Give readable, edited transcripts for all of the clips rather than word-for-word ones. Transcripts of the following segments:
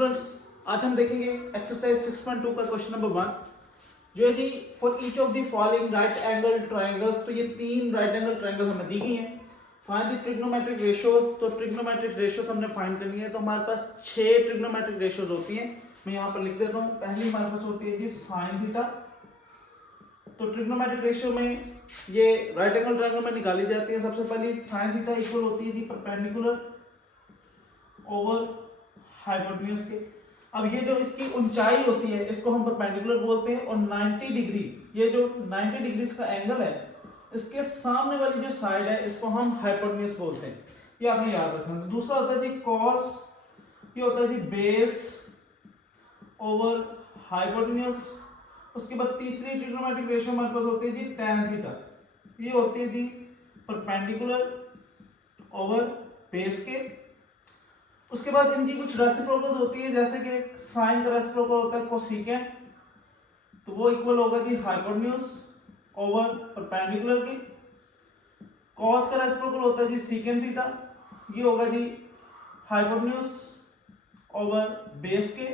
Students, आज हम देखेंगे एक्सरसाइज 6.2 का क्वेश्चन नंबर 1 जो है जी for each of the following right angle triangles. तो ये तीन राइट एंगल ट्रायंगल हमें दी गई हैं। Find the trigonometric ratios. तो ट्रिग्नोमेट्रिक रेशियोज हमने फाइंड करनी है। तो हमारे पास 6 ट्रिग्नोमेट्रिक रेशियोज होती हैं। मैं यहाँ पर लिख देता हूँ। पहली हमारे पास होती है जी साइन थीटा। तो ट्रिग्नोमेट्रिक रेशियो में ये राइट एंगल ट्रायंगल में निकाली जाती है। सबसे पहले साइन थीटा इक्वल होती है जी परपेंडिकुलर ओवर हाइपोटेन्यूज के। अब ये जो इसकी ऊंचाई होती है इसको हम परपेंडिकुलर बोलते हैं, और 90 डिग्री, ये जो 90 डिग्री का एंगल है इसके सामने वाली जो साइड है इसको हम हाइपोटेन्यूज बोलते हैं। ये आपने याद रखना। दूसरा होता है जी कॉस, ये होता है जी बेस ओवर हाइपोटेन्यूज। उसके बाद तीसरी ट्रिग्नोमेट्रिक रेशियो हमारे पास होती है जी tan थीटा। ये होती है जी परपेंडिकुलर ओवर बेस के। उसके बाद इनकी कुछ रेसिप्रोकल्स होती है, जैसे कि साइन का रेसिप्रोकल होता है कोसेकेंट, तो वो इक्वल होगा जी हाइपोटेन्यूज ओवर परपेंडिकुलर की। कॉस का रेसिप्रोकल होता है जी सेकेंट थीटा, ये होगा जी हाइपोटेन्यूज ओवर बेस के।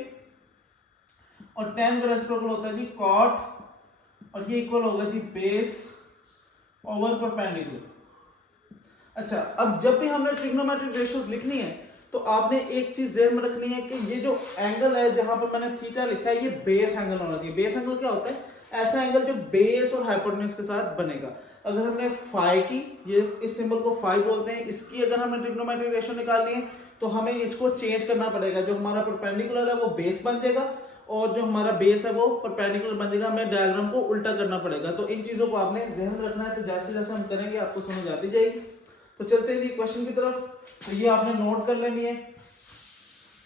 और tan का रेसिप्रोकल होता है जी कॉट, और ये इक्वल होगा जी बेस ओवर परपेंडिकुलर। अच्छा, अब जब भी हमने ट्रिग्नोमेट्रिक रेशियोज लिखनी है तो आपने एक चीज ध्यान में रखनी है कि ये जो एंगल है जहां पर मैंने थीटा लिखा है ये बेस एंगल होना चाहिए। बेस एंगल क्या होता है? ऐसा एंगल जो बेस और हाइपोटेन्यूज के साथ बनेगा। अगर हमने फाई की, ये इस सिंबल को फाई बोलते हैं, इसकी अगर हमें ट्रिग्नोमेट्रिक रेशियो निकालनी है तो हमें इसको चेंज करना पड़ेगा। जो हमारा परपेंडिकुलर है वो बेस बन जाएगा, और जो हमारा बेस है वो परपेंडिकुलर बन जाएगा। हमें डायग्राम को उल्टा करना पड़ेगा। तो इन चीजों को आपने ध्यान रखना है। तो जैसे जैसे हम करेंगे आपको समझ आती जाएगी। तो चलते हैं जी क्वेश्चन की तरफ। तो ये आपने नोट कर लेनी है।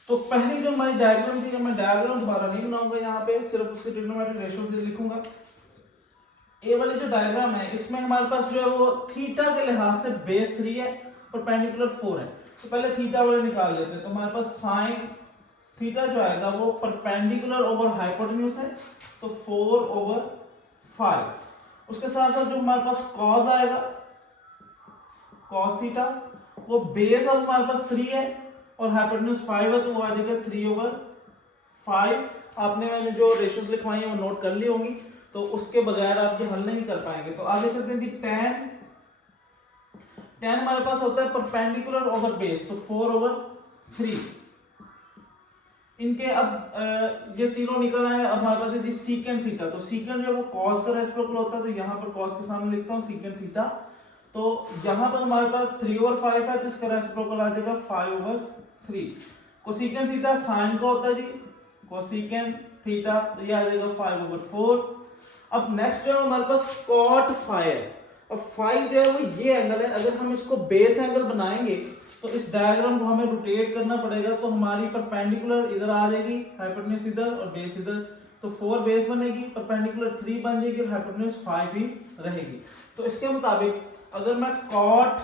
तो पहली जो हमारी डायग्राम थी, मैं डायग्राम दोबारा नहीं बनाऊंगा, यहाँ पे सिर्फ उसके ट्रिग्नोमेट्रिक रेशियोज लिखूंगा। ए वाली जो डायग्राम है इसमें हमारे पास जो है वो थीटा के लिहाज से बेस 3 है, परपेंडिकुलर 4 है। तो पहले थीटा वाले निकाल लेते हैं। तो हमारे पास साइन थीटा जो आएगा वो परपेंडिकुलर ओवर हाइपोटेन्यूज है, तो 4 ओवर 5। उसके साथ साथ जो हमारे पास कॉस आएगा, कॉस थीटा, वो बेस अब हमारे पास 3 है और हाइपोटेन्यूज 5 है, तो वो आ जाएगा 3 ओवर 5। आपने मैंने जो रेशियोज लिखवाई है वो नोट कर ली होंगी, तो उसके बगैर आप ये हल नहीं कर पाएंगे। तो आगे चलते हैं जी tan हमारे पास होता है परपेंडिकुलर ओवर बेस, तो 4 ओवर 3। इनके अब ये तीनों निकल आए। अब हमारे पास है जी सीकेंट थीटा। तो सीकेंट जो है वो कॉस का रेसिप्रोकल होता है, तो यहाँ पर कॉस के सामने लिखता हूँ सीकेंट थीटा। तो यहाँ पर हमारे पास 3 ओवर 5 है, तो इसका रेसिप्रोकल आ जाएगा 5 ओवर 3। कोसेकेंट थीटा साइन का होता है जी, कोसेकेंट थीटा, तो ये आ जाएगा 5 ओवर 4। अब नेक्स्ट जो है हमारे पास कॉट फाई है, और फाई जो है वो ये एंगल है। अगर हम इसको बेस एंगल बनाएंगे तो इस डायग्राम को हमें रोटेट करना पड़ेगा। तो हमारी परपेंडिकुलर इधर आ जाएगी, हाइपोटेन्यूज इधर और बेस इधर, तो 4 बेस बनेगी, परपेंडिकुलर 3 बन जाएगी और हाइपोटेन्यूज 5 ही रहेगी। तो इसके मुताबिक अगर मैं कॉट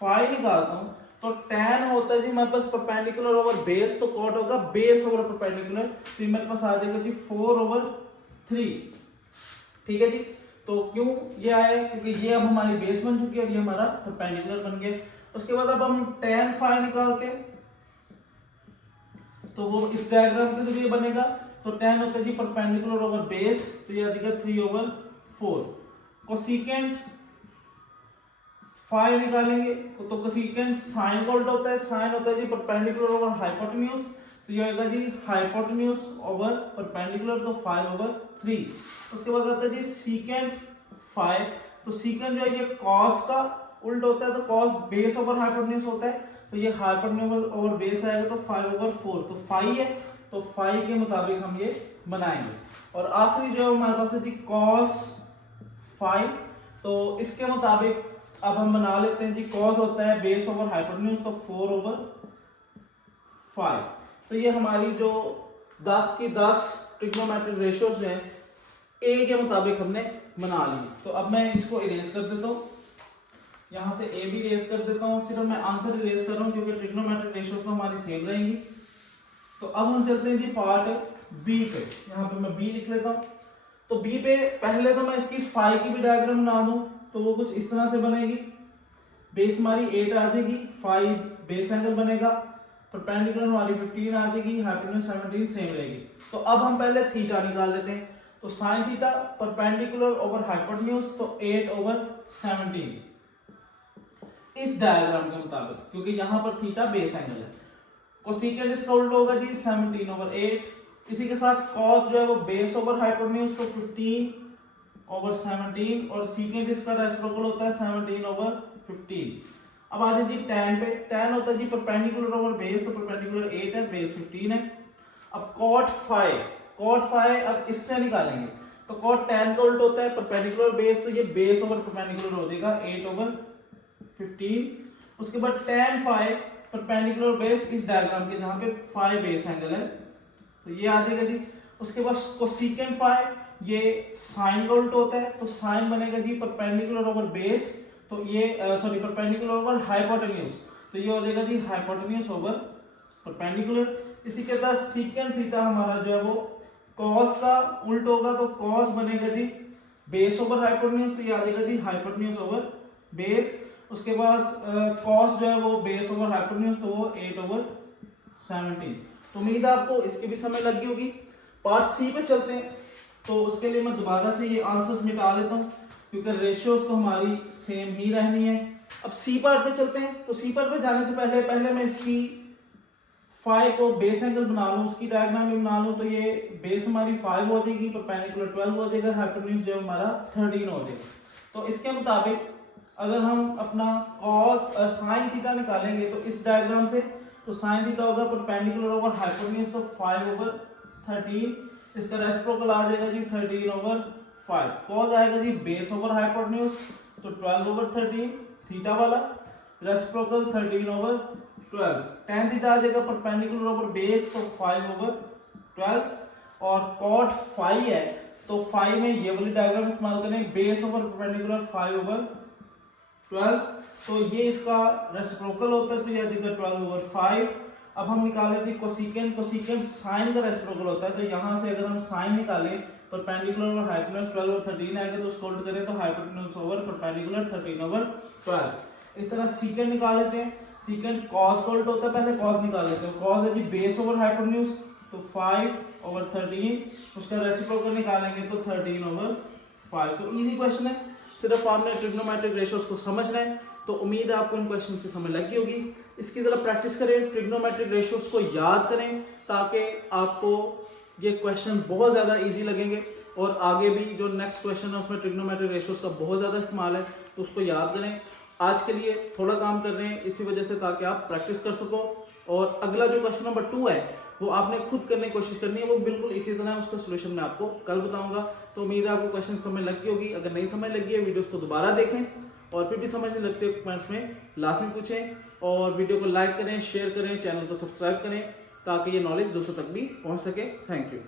फाई निकालता हूं तो tan होता है जी हमारे पास परपेंडिकुलर ओवर बेस, तो कॉट होगा बेस ओवर परपेंडिकुलर, तो मेरे पास आ जाएगा जी 4 ओवर 3। ठीक है जी। तो क्यों ये आया? क्योंकि ये अब हमारी बेस बन चुकी है और ये हमारा परपेंडिकुलर बन गया। उसके बाद अब हम tan फाई निकालते हैं, तो वो इस डायग्राम के जरिए बनेगा। तो tan होता है जी परपेंडिकुलर ओवर बेस, तो ये आ जाएगा 3 ओवर 4। कोसेकेंट फाई निकालेंगे तो कोसेकेंट साइन का उल्टा होता है। साइन होता है जी परपेंडिकुलर ओवर हाइपोटेन्यूज, तो ये होगा जी हाइपोटेन्यूज ओवर परपेंडिकुलर, तो 5 ओवर 3। उसके बाद आता है जी सीकेंट फाई। तो सीकेंट जो है ये कॉस का उल्टा होता है, तो कॉस बेस ओवर हाइपोटेन्यूज होता है, तो ये हाइपोटेन्यूज ओवर बेस आएगा, तो 5 ओवर 4। तो फाई है, तो फाई के मुताबिक हम ये बनाएंगे। और आखिरी जो हमारे पास है जी कॉस फाई। तो इसके मुताबिक अब हम बना लेते हैं जी, कॉस होता है बेस ओवर हाइपोटेन्यूज, तो 4 ओवर 5। तो ये हमारी जो 10 की 10 ट्रिग्नोमेट्रिक रेशियोज हैं ए के मुताबिक हमने बना ली। तो अब मैं इसको इरेज कर देता हूँ, यहां से ए भी इरेज कर देता हूँ। सिर्फ मैं आंसर इरेज कर रहा हूँ क्योंकि ट्रिग्नोमेट्रिक रेशियोज तो हमारी सेम रहेंगी। तो अब हम चलते हैं जी पार्ट बी पे। यहाँ पे मैं बी लिख लेता हूँ। तो बी पे पहले तो मैं इसकी फाई की भी डायग्राम बना दूं, तो वो कुछ इस तरह से बनेगी। बेस हमारी 8 आ जाएगी, 5 बेस एंगल बनेगा। परपेंडिकुलर हमारी 15 आ जाएगी, हाइपोटेन्यूज 17 सेम रहेगी। तो अब हम पहले थीटा निकाल लेते हैं। तो sine theta perpendicular over hypotenuse तो 8/17 इस डायग्राम के मुताबिक, क्योंकि यहाँ पर थीटा बेस एंगल है। कोसेकेंट इसका उल्टा होगा जी 17/8। इसी के साथ कॉस जो है वो बेस ओवर हाइपोटेन्यूज तो 15/17 और सीकेंट इसका रेसिप्रोकल होता है 17/15। अब आ जाए जी tan पे। tan होता है जी परपेंडिकुलर ओवर बेस, तो परपेंडिकुलर 8 है, बेस 15 है। अब cot phi अब इससे निकालेंगे तो cot tan का उल्टा होता है परपेंडिकुलर बेस, तो ये बेस ओवर परपेंडिकुलर हो जाएगा 8/15। उसके बाद tan phi परपेंडिकुलर बेस इस डायग्राम के जहां पे phi बेस एंगल है तो ये आ जाएगा जी। उसके बाद कोसेकेंट phi ये साइन का उल्टा होता है, तो साइन बनेगा जी परपेंडिकुलर ओवर बेस, तो ये सॉरी परपेंडिकुलर ओवर हाइपोटेन्यूज, तो ये हो जाएगा जी हाइपोटेन्यूज ओवर परपेंडिकुलर। इसी के साथ सीकेंट थीटा हमारा जो है वो कॉस का उल्टा होगा, तो कॉस बनेगा जी बेस ओवर हाइपोटेन्यूज, तो ये आ जाएगा जी हाइपोटेन्यूज ओवर बेस। उसके बाद कॉस जो है वो बेस ओवर हाइपोटेन्यूज, तो वो 8/17। तो उम्मीद है आपको इसकी भी समझ लग गई होगी। पार्ट सी पे चलते हैं। तो उसके लिए मैं दोबारा से ये आंसर्स मिटा लेता हूँ, क्योंकि रेशियोज तो हमारी सेम ही रहनी है। अब सी पार्ट पे चलते हैं। तो सी पार्ट पे जाने से पहले मैं इसकी फाई को बेस एंगल बना लूं, उसकी डायग्राम भी बना लूं। तो ये बेस हमारी 5 हो जाएगी, परपेंडिकुलर 12 हो जाएगा, हाइपोटेन्यूज जो हमारा 13 हो जाएगा। तो इसके मुताबिक अगर हम अपना कॉस साइन थीटा निकालेंगे तो इस डायग्राम से, तो साइन थीटा होगा परपेंडिकुलर ओवर हाइपोटेन्यूज, तो 5/13। इसका रेसिप्रोकल आ जाएगा जी 13/5। कॉस आएगा जी बेस ओवर हाइपोटेन्यूज, तो 12/13 थीटा वाला, रेसिप्रोकल 13/12। tan थीटा आ जाएगा परपेंडिकुलर ओवर बेस, तो 5/12। और cot phi है तो phi में ये वाली डायग्राम इस्तेमाल करें, बेस ओवर परपेंडिकुलर 5/12। तो ये इसका रेसिप्रोकल होता है, तो ये आ जाएगा 12/5। अब हम निकाले थे कोसेकेंट साइन का रेसिप्रोकल होता है, तो यहाँ से अगर हम साइन निकालें परपेंडिकुलर ओवर हाइपोटेन्यूज 12/13 आएगा, तो उसको उल्टा करें तो हाइपोटेन्यूज ओवर परपेंडिकुलर 13/12। इस तरह सीकेंट निकाल लेते हैं। सीकेंट कॉस का उल्टा होता है, पहले कॉस निकाल लेते हैं। कॉस है जी बेस ओवर हाइपोटेन्यूज, तो 5/13। उसका रेसिप्रोकल निकालेंगे तो 13/5। तो इजी क्वेश्चन है, सिर्फ आपने ट्रिग्नोमेट्रिक रेशियोज को समझना है। तो उम्मीद है आपको इन क्वेश्चंस की समझ लगी होगी। इसकी जरा प्रैक्टिस करें, ट्रिग्नोमेट्रिक रेशियोज को याद करें, ताकि आपको ये क्वेश्चन बहुत ज़्यादा इजी लगेंगे। और आगे भी जो नेक्स्ट क्वेश्चन है उसमें ट्रिग्नोमेट्रिक रेशियोज का बहुत ज़्यादा इस्तेमाल है, तो उसको याद करें। आज के लिए थोड़ा काम कर रहे हैं इसी वजह से, ताकि आप प्रैक्टिस कर सको। और अगला जो क्वेश्चन नंबर 2 है वो आपने खुद करने की कोशिश करनी है, वो बिल्कुल इसी तरह उसका सोल्यूशन मैं आपको कल बताऊंगा। तो उम्मीद है आपको क्वेश्चन समझ लगी होगी। अगर नहीं समझ लगी है वीडियोस को दोबारा देखें, और फिर भी समझ नहीं लगते कमेंट्स में लास्ट में पूछें। और वीडियो को लाइक करें, शेयर करें, चैनल को सब्सक्राइब करें, ताकि ये नॉलेज दूसरों तक भी पहुंच सके। Thank you.